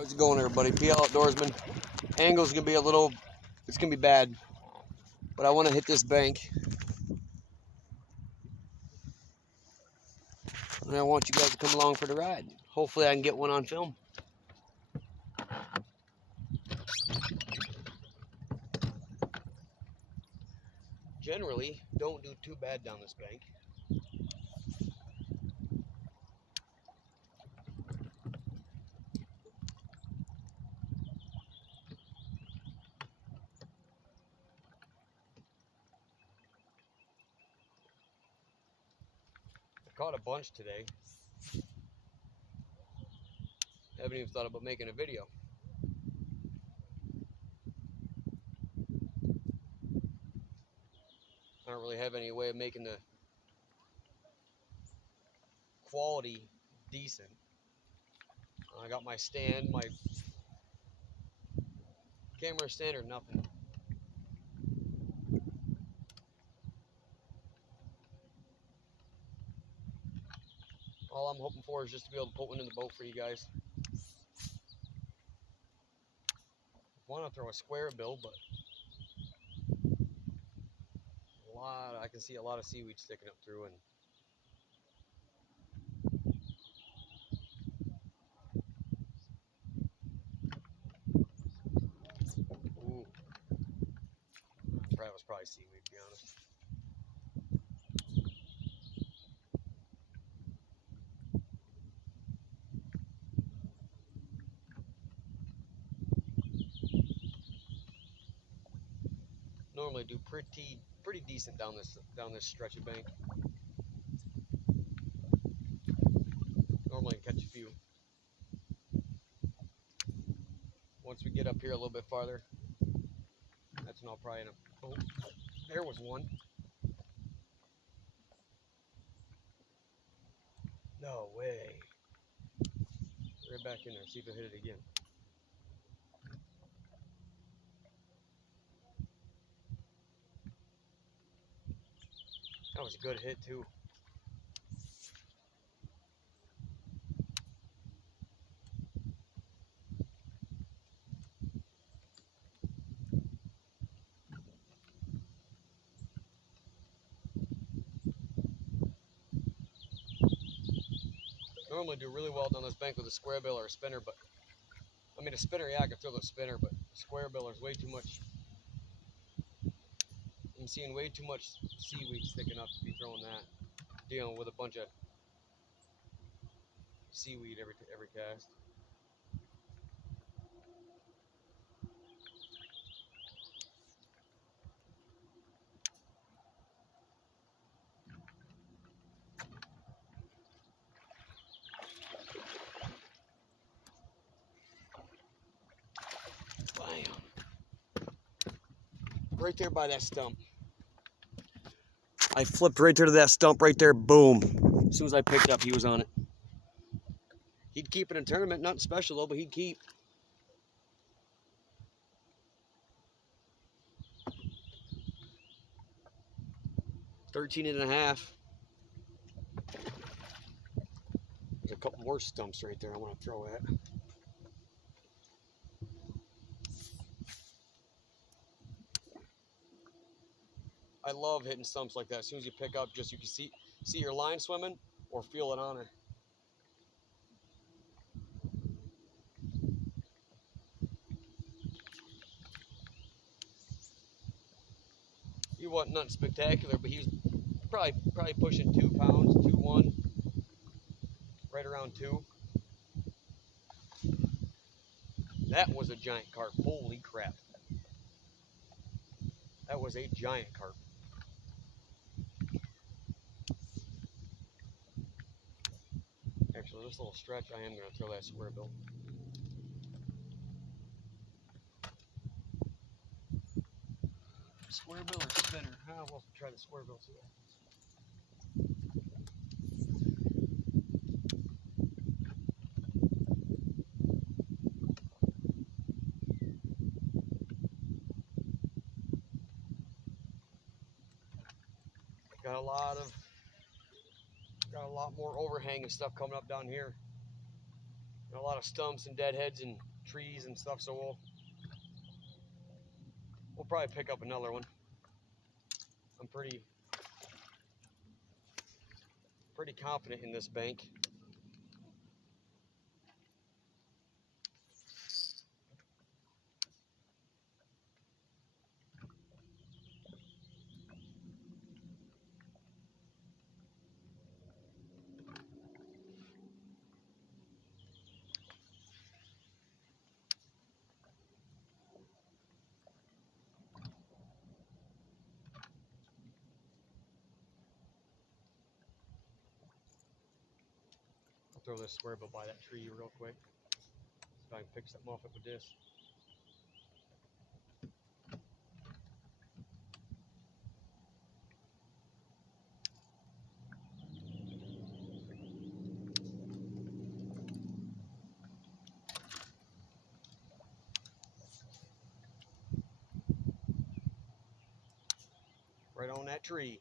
How's it going, everybody? PL Outdoorsman. Angle's gonna be it's gonna be bad, but I want to hit this bank, and I want you guys to come along for the ride. Hopefully, I can get one on film. Generally, don't do too bad down this bank. I caught a bunch today. Haven't even thought about making a video. I don't really have any way of making the quality decent. I got my stand, my camera stand or nothing. All I'm hoping for is just to be able to put one in the boat for you guys. I want to throw a square bill, but I can see a lot of seaweed sticking up through, and ooh, that was probably seaweed, to be honest. Normally do pretty decent down this stretch of bank. Normally catch a few. Once we get up here a little bit farther, that's when I'll probably end up. Oh, there was one. No way. Right back in there. See if I hit it again. That was a good hit too. Normally do really well down this bank with a square bill or a spinner, but I mean a spinner, yeah, I could throw the spinner, but a square bill is way too much. I'm seeing way too much seaweed sticking up to be throwing that. Dealing with a bunch of seaweed every cast. Bam. Right there by that stump. I flipped right there to that stump right there, boom. As soon as I picked up, he was on it. He'd keep in a tournament, nothing special though, but he'd keep. $13.5. There's a couple more stumps right there I want to throw at. I love hitting stumps like that. As soon as you pick up, just you can see your line swimming or feel it on her. He wasn't nothing spectacular, but he was probably pushing 2 pounds, 2-1, right around 2. That was a giant carp. Holy crap. That was a giant carp. Actually, this little stretch, I am going to throw that square bill. Square bill or spinner? We'll try the square bill, see what happens. Got a lot more overhang and stuff coming up down here. A lot of stumps and deadheads and trees and stuff, so we'll probably pick up another one. I'm pretty confident in this bank. I'll throw this square bill by that tree real quick. See if I can pick something off it with this. Right on that tree.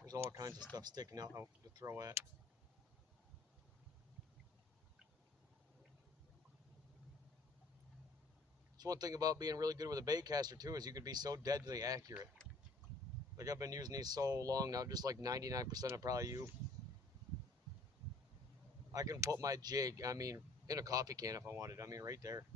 There's all kinds of stuff sticking out to throw at. It's one thing about being really good with a bait caster too, is you could be so deadly accurate. Like I've been using these so long now, just like 99% of probably you. I can put my jig, I mean, in a coffee can if I wanted. I mean, right there.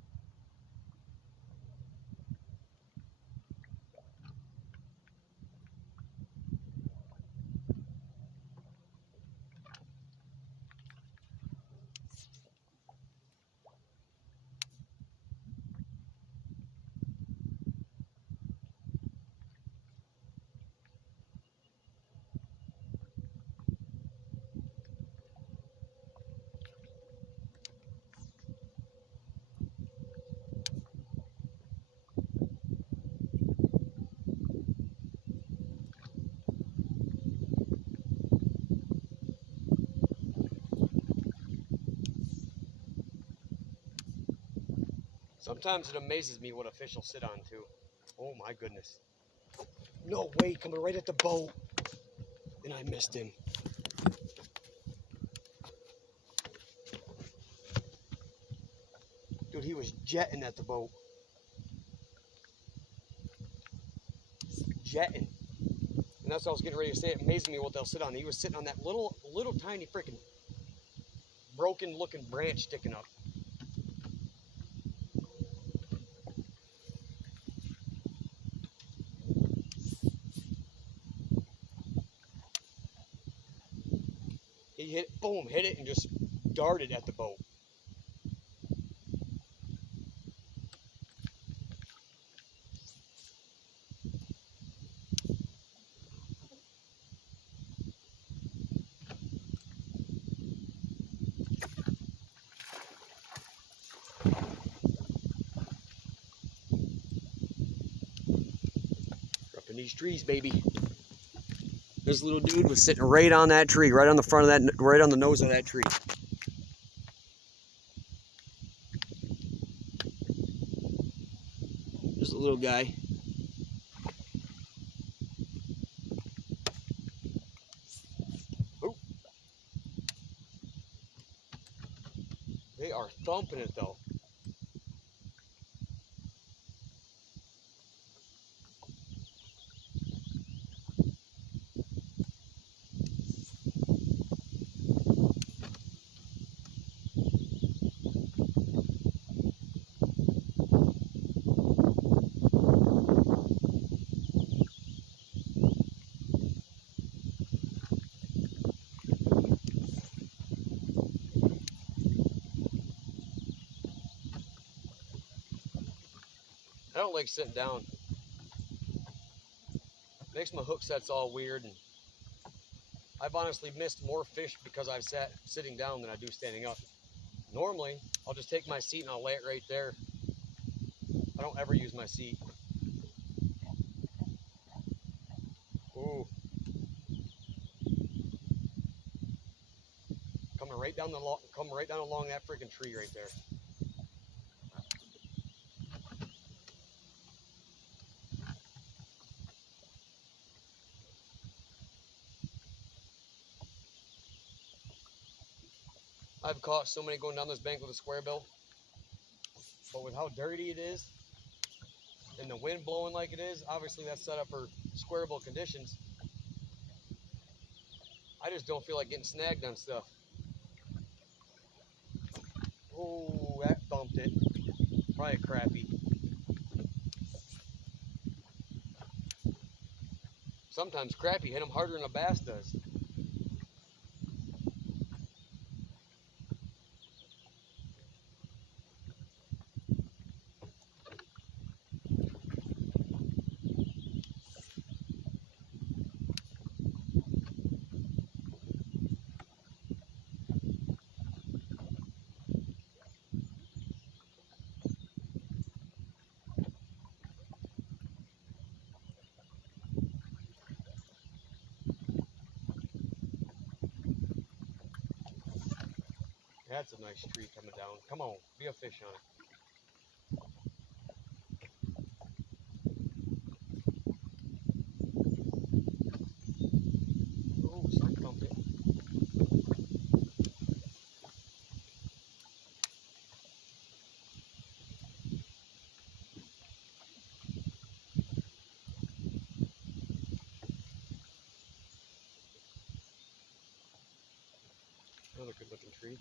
Sometimes it amazes me what a fish will sit on too. Oh my goodness. No way, coming right at the boat. And I missed him. Dude, he was jetting at the boat. Jetting. And that's what I was getting ready to say. It amazes me what they'll sit on. He was sitting on that little tiny freaking broken looking branch sticking up. He hit, boom, hit it and just darted at the boat. Up in these trees, baby. This little dude was sitting right on that tree, right on the front of that, right on the nose of that tree. Just a little guy. Oh. They are thumping it though. I don't like sitting down. Makes my hook sets all weird, and I've honestly missed more fish because I've sat sitting down than I do standing up. Normally, I'll just take my seat and I'll lay it right there. I don't ever use my seat. Ooh. Coming right down along that freaking tree right there. I've caught so many going down this bank with a square bill, but with how dirty it is and the wind blowing like it is, obviously that's set up for square bill conditions. I just don't feel like getting snagged on stuff. Oh, that bumped it. Probably crappie. Sometimes crappie hit them harder than a bass does. That's a nice tree coming down. Come on, be a fish on it. Oh, some bumped it. Another good looking tree.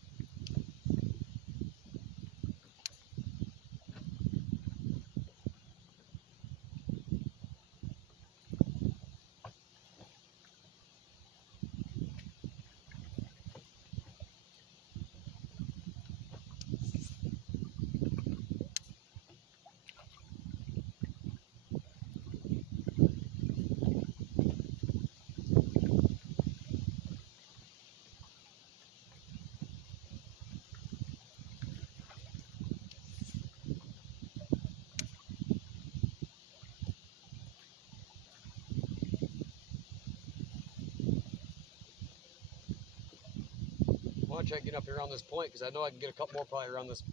I want to try getting up here around this point because I know I can get a couple more probably around this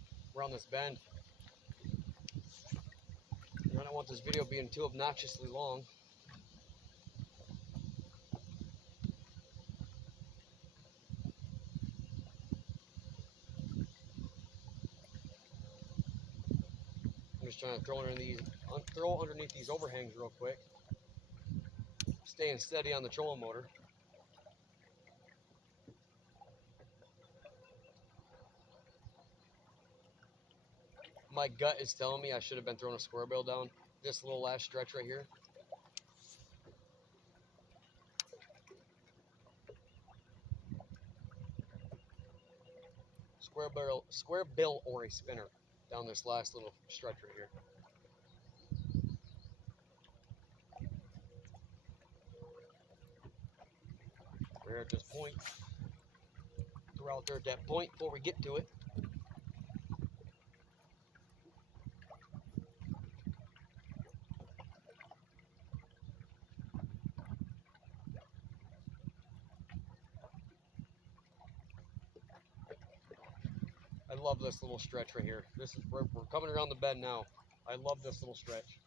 bend. I don't want this video being too obnoxiously long. I'm just trying to throw underneath these overhangs real quick. Staying steady on the trolling motor. My gut is telling me I should have been throwing a square bill down this little last stretch right here. Square bill or a spinner down this last little stretch right here. We're at this point. Throw out there at that point before we get to it. I love this little stretch right here. We're coming around the bend now. I love this little stretch.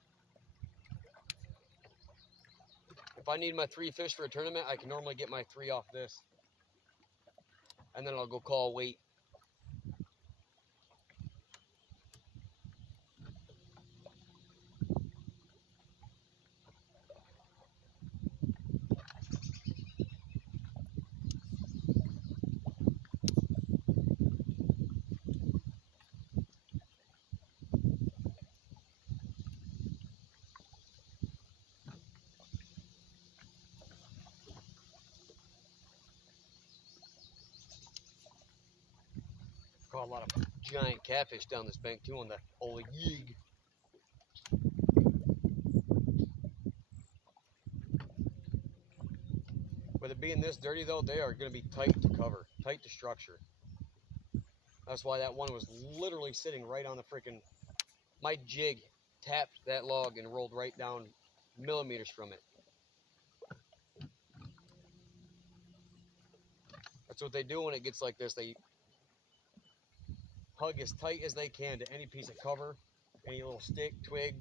If I need my 3 fish for a tournament, I can normally get my 3 off this. And then I'll go call weight. Caught a lot of giant catfish down this bank too on the old jig. With it being this dirty though, they are going to be tight to cover, tight to structure. That's why that one was literally sitting right on the freaking, my jig tapped that log and rolled right down millimeters from it. That's what they do when it gets like this. They hug as tight as they can to any piece of cover, any little stick, twig,